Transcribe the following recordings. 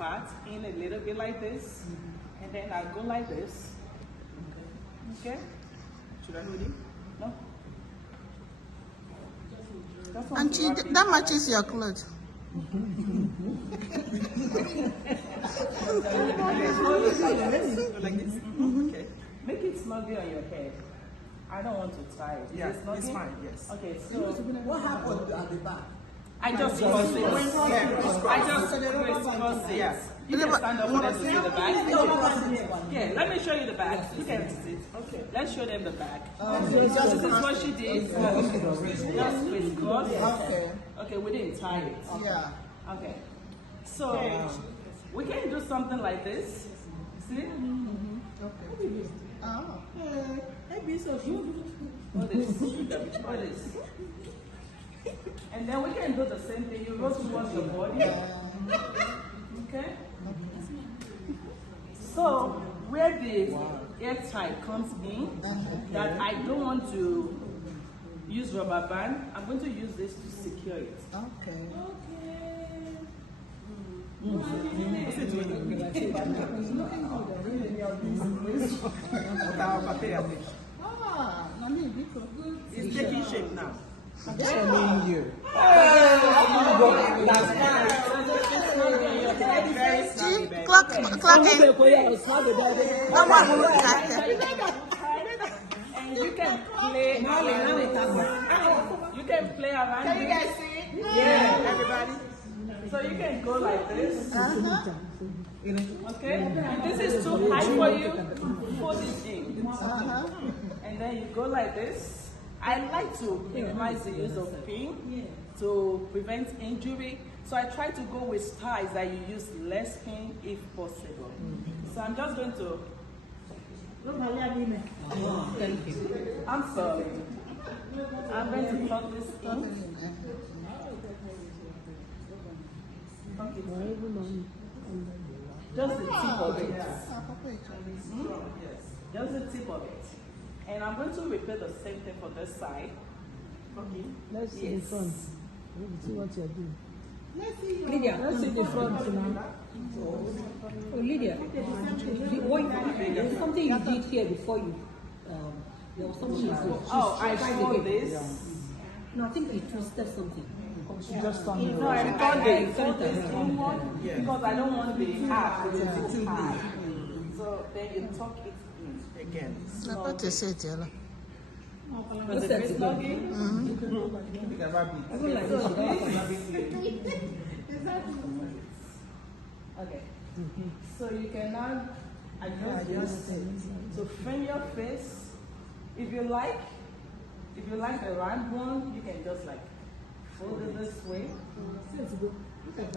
fat in a little bit like this, and then I go like this. Okay? Should I hold it? No. Auntie, that matches your clothes. Like this? Okay. Make it snuggy on your head. I don't want to tie it. Yeah, it's fine, yes. Okay, so What happened at the back? I just cross it. I just cross it. Yes. You can stand up for them to see the back. Yeah, let me show you the back. You can sit. Okay, let's show them the back. This is what she did. Just crisscross. Okay. Okay, we didn't tie it. Yeah. Okay. So we can do something like this. See? Okay. Oh. What is? And then we can do the same thing. You go towards your body. Okay? So where the air tie comes in, that I don't want to use rubber band, I'm going to use this to secure it. Okay. It's taking shape now. Clock in. And you can play around it. You can play around it. Can you guys see it? Yeah, everybody. So you can go like this. Okay? If this is too high for you, pull it in. And then you go like this. I like to minimize the use of pin to prevent injury. So I try to go with styles that you use less pin if possible. So I'm just going to... Thank you. I'm sorry. I'm going to plug this in. Just the tip of it. Just the tip of it. And I'm going to repeat the same thing for this side. Okay. Let's see the front. Let's see what you're doing. Lydia, Let's see the front now. Oh, Lydia, there's something you did here before you. There was something you did. Oh, I showed this. No, I think you twisted something. Just on the No, I found this inward because I don't want the half to be too high. So then you tuck it in again. What is it, Yella? Was it bit snuggy? Okay. So you can now adjust this to frame your face. If you like the round one, you can just like fold it this way.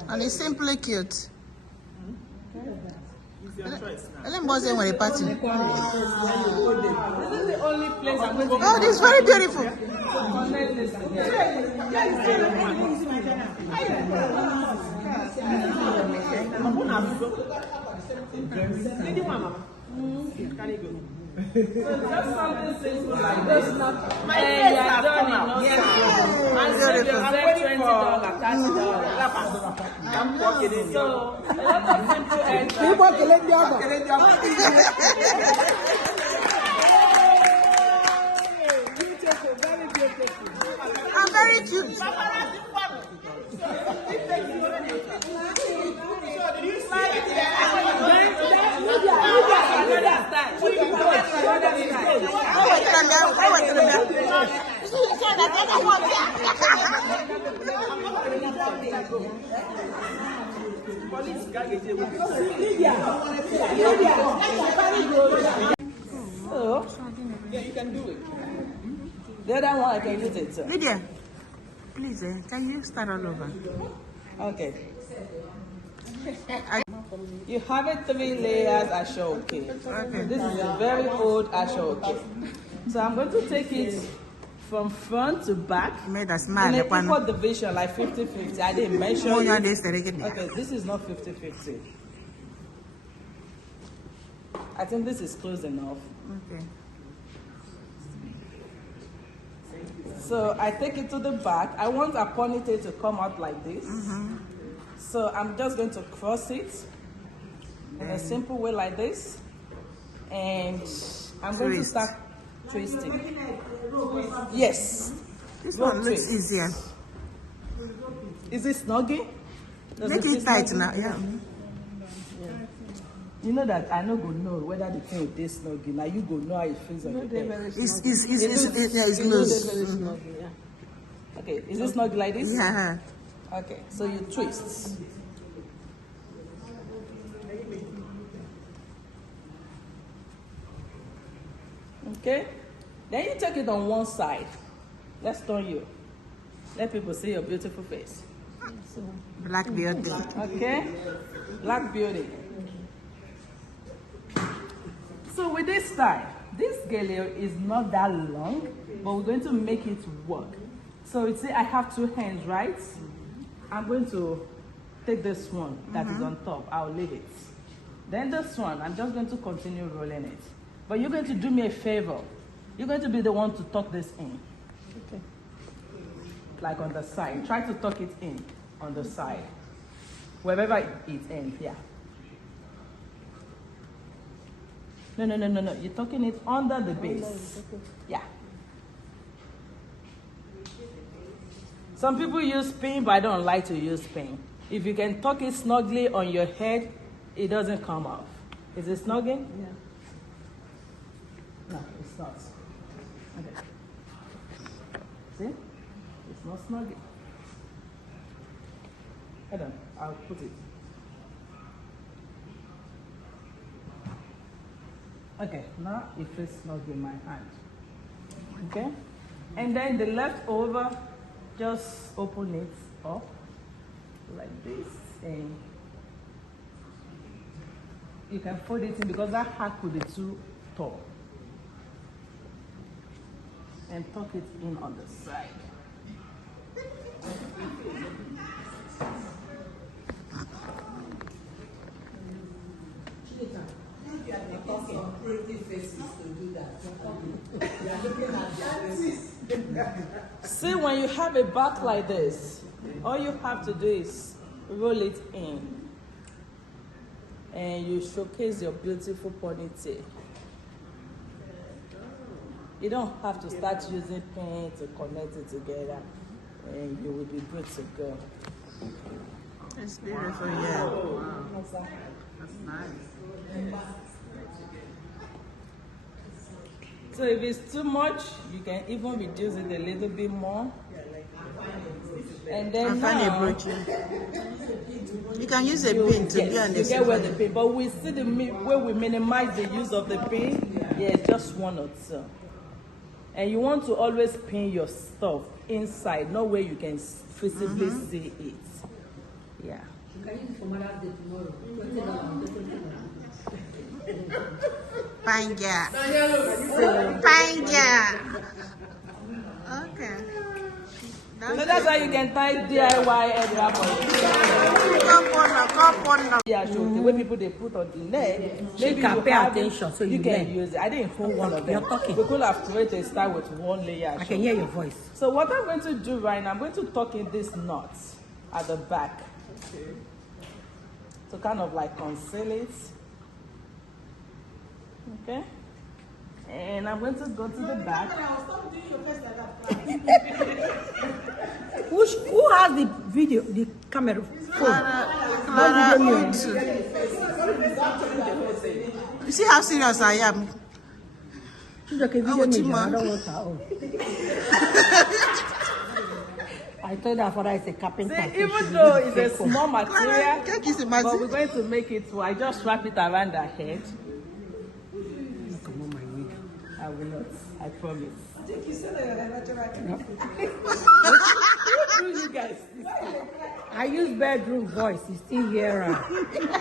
And it's simply cute. It's your choice now. Ellen was in with a party. This is the only place I'm going to Oh, this is very beautiful. connect this together. So just something simple like this. My face has come out. And so you save $20, $30. I'm walking in. So a lot of simple eggs. I'm very cute. Yeah, you can do it. The other one I can use it. Sir. Lydia, please, can you start all over? Okay. You have it 3 layers ashoke. Okay. This is a very old ashoke. So I'm going to take it from front to back. You made us In smile. an equal division, like 50-50. I didn't mention it. Okay, this is not 50-50. I think this is close enough. Okay. So I take it to the back. I want a ponytail to come out like this. So I'm just going to cross it in a simple way like this. And I'm going to Twist. start twisting. Yes. This Rope one looks twist. easier. Is it snuggy? Does Make feel it tight snuggy? now. Yeah. You know that I no go know whether the thing is this snuggy. Now you go know how it feels on your head. It's loose. Okay, is it snuggy like this? Yeah. Okay, so you twist. Okay, then you take it on one side. Let's turn you. Let people see your beautiful face. Black beauty. Okay, black beauty. So with this style, this gele is not that long, but we're going to make it work. So you see, I have two hands, right? I'm going to take this one that is on top. I'll leave it. Then this one, I'm just going to continue rolling it. But you're going to do me a favor. You're going to be the one to tuck this in. Okay. Like on the side. Try to tuck it in on the side. Wherever it ends, yeah. No. You're tucking it under the base. Yeah. Some people use pin, but I don't like to use pin. If you can tuck it snugly on your head, it doesn't come off. Is it snugging? Yeah. No, it's not. Okay. See? It's not snugging. Hold on, I'll put it. Okay, now it feels snug in my hand. Okay? And then the leftover, just open it up like this, and you can fold it in because that hat could be too tall. And tuck it in on the side. See, when you have a back like this, all you have to do is roll it in. And you showcase your beautiful ponytail. You don't have to start using pin to connect it together, and you will be good to go. It's beautiful, yeah. Wow. That's nice. So if it's too much, you can even reduce it a little bit more. And then now, you can use a pin to be on the you get where the pin, but we see the where we minimize the use of the pin. Yeah, just one or two. And you want to always pin your stuff inside, not where you can physically see it. Yeah. You can use it for Mother's Day tomorrow. Panja. Panja. Okay. So that's how you can tie DIY Headwrap on. Yeah, so the way people they put on the neck, maybe can you pay have attention, so you you can learn. use it. I didn't hold one of them. You're talking. We could have created a style with one layer. I can hear your voice. So what I'm going to do right now, I'm going to tuck in this knot at the back. Okay. To kind of like conceal it. Okay. And I'm going to go to the back. Who has the video, the camera Clara, you see how serious I am? She's like a video media. I don't want her own. I told her father is a carpenter. See, even though it's a small material, Can't you but imagine? we're going to make it so I just wrap it around her head. Come on, my wig. I will not, I promise. I think you said that you're natural. What do you guys? I use bedroom voice. You still hear her.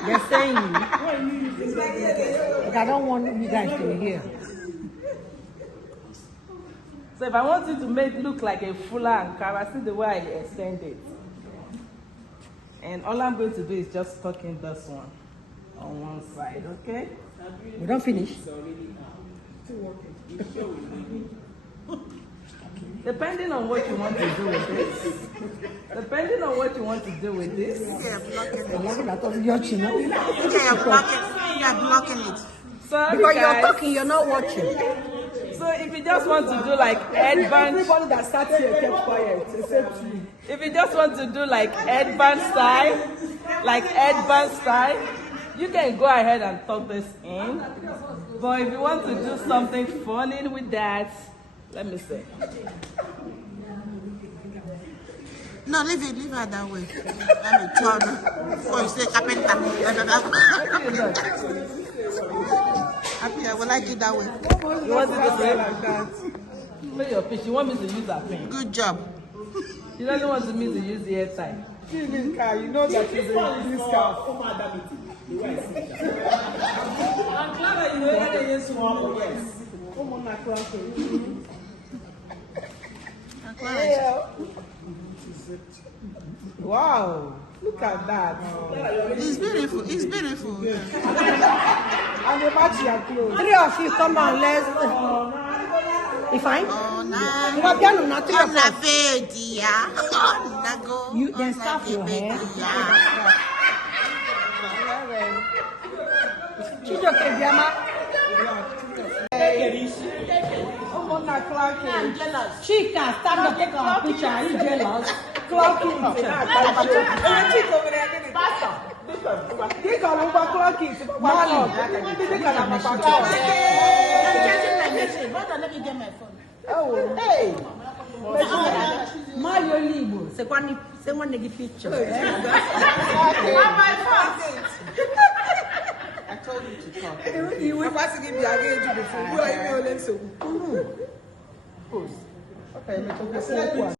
They're saying you. But I don't want you guys to hear. So if I want you to make look like a fuller Ankara, see the way I extend it. And all I'm going to do is just tuck in this one on one side, okay? We don't finish. Depending on what you want to do with this. Depending on what you want to do with this. Yeah, blocking it. You're watching, no? Yeah, you're blocking it. So Because you're guys, talking, you're not watching. so if you just want to do like headband, Everybody that sat here kept quiet, except you. if you just want to do like headband style, you can go ahead and tuck this in. But if you want to do something funny with that, let me see. No, leave her that way. Let me turn. Oh, you say carpenter. Happy, I would like it that way. You want it this way? Like that. Play your pitch. You want me to use that pen? Good job. She doesn't want me to use the hair tie. You know that she's in this car. I'm glad that you know that they use one. Yes. Wow, look at that. It's beautiful. It's beautiful. Yeah. And they match your clothes. Three of you, come on, let's. You fine? Oh, nice. You are piano, not three of On us. a bed, yeah. On a go. You then stop your hair. Yeah. Chijoke Biama. Chika, stand up, take our picture. Are you jealous? Clocking. Let me get my phone. Oh, hey. Mario Libo, se one negi picture. My phone. I told you to talk. You were passing me again before. You are emailing so. Okay, let's go.